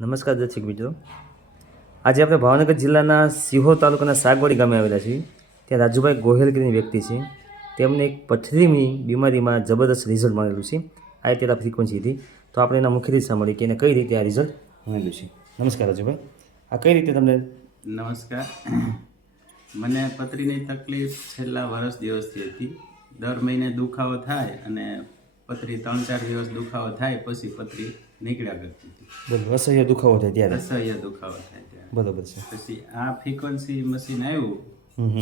નમસ્કાર દર્શક મિત્રો, આજે આપણે ભાવનગર જિલ્લાના સિહોર તાલુકાના સાગવાડી ગામે આવેલા છીએ. ત્યાં રાજુભાઈ ગોહેલ કરીને વ્યક્તિ છે. તેમને એક પથરીની બીમારીમાં જબરદસ્ત રિઝલ્ટ મળેલું છે આ તેરા ફ્રીક્વન્સીથી. તો આપણે એના મુખ્યથી સાંભળીએ કે એને કઈ રીતે આ રિઝલ્ટ મળેલું છે. નમસ્કાર રાજુભાઈ, આ કઈ રીતે તમને? નમસ્કાર. મને પથરીની તકલીફ છેલ્લા વર્ષ દિવસથી હતી. દર મહિને દુખાવો થાય અને પથરી 3-4 દિવસ દુખાવો થાય પછી પથરી નીકળ્યા કરતી હતી. બરાબર, અસહ્ય દુખાવો થાય ત્યારે? અસહ્ય દુખાવો થાય ત્યારે. બરાબર છે. પછી આ ફ્રીક્વન્સી મશીન આવ્યું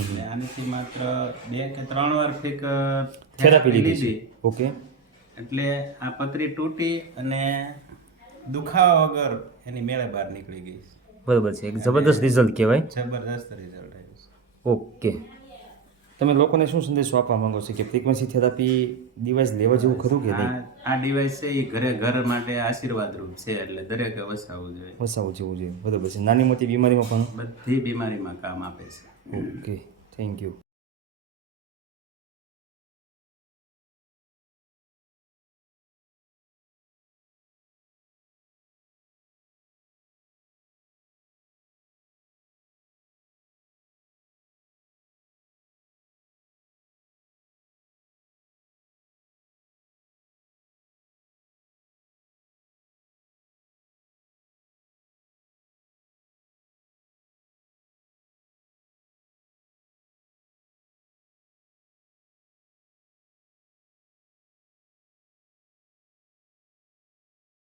એટલે આનાથી માત્ર 2 કે 3 વાર થેરાપી લીધી. ઓકે. એટલે આ પથરી તૂટી અને દુખાવા વગર એની મેળે બહાર નીકળી ગઈ. બરાબર છે, એક જબરદસ્ત રિઝલ્ટ કહેવાય. જબરદસ્ત રિઝલ્ટ આવ્યું છે. ઓકે, તમે લોકોને શું સંદેશો આપવા માંગો છો કે ફ્રીક્વન્સી થેરાપી ડિવાઇસ લેવા જેવું ખરું કે નહીં? આ ડિવાઇસ છે એ ઘર માટે આશીર્વાદરૂપ છે, એટલે દરેકે વસાવવું જોઈએ. વસાવવું જેવું જોઈએ. બરાબર છે. નાની મોટી બીમારીમાં પણ બધી બીમારીમાં કામ આપે છે. Okay, thank you.